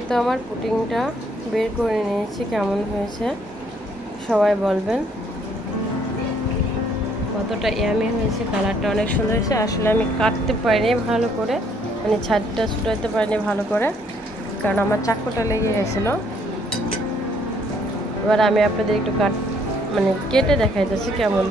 এই তো আমার পুডিংটা বের করে নিয়েছি, কেমন হয়েছে সবাই বলবেন। কতটা ইয়ামি হয়েছে, কালারটা অনেক সুন্দর হয়েছে। আসলে আমি কাটতে পারিনি ভালো করে, মানে ছাদটা ছুটাইতে পারিনি ভালো করে, কারণ আমার চাকুটা লেগে গেছিলো। এবার আমি আপনাদের একটু কেটে দেখাইতেছি কেমন